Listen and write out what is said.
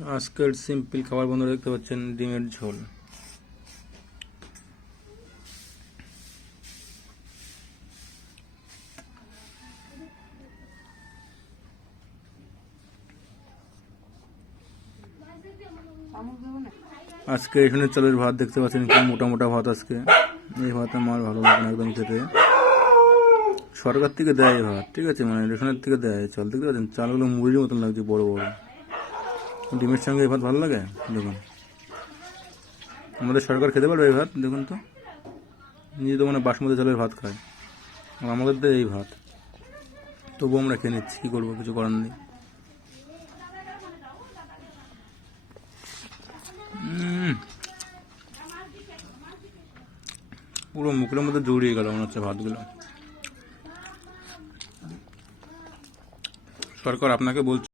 আজকের সিম্পল খাবার বন্ধুরা দেখতে পাচ্ছেন ডিমের ঝোল। আজকে এখানে চালের ভাত দেখতে পাচ্ছেন, কি মোটা মোটা ভাত। আজকে এই ভাত আমার ভালো লাগে না একদম খেতে। সরকার থেকে দেয় এই ভাত, ঠিক আছে, মানে রেশনের থেকে দেয় চাল। দেখতে পাচ্ছেন চালগুলো মুড়ির মতন লাগছে, বড় বড়। ডিমের সঙ্গে এই ভাত ভালো লাগে। দেখুন আমাদের সরকার খেতে পারবে এই ভাত? দেখুন তো, নিজে তো মানে বাসমতি চালের ভাত খায়, আর আমাদের তো এই ভাত। তবু আমরা খেয়ে নিচ্ছি, কী করবো, কিছু করার নেই। পুরো মুখের মধ্যে জড়িয়ে গেল মনে হচ্ছে ভাতগুলো। সরকার আপনাকে বলছে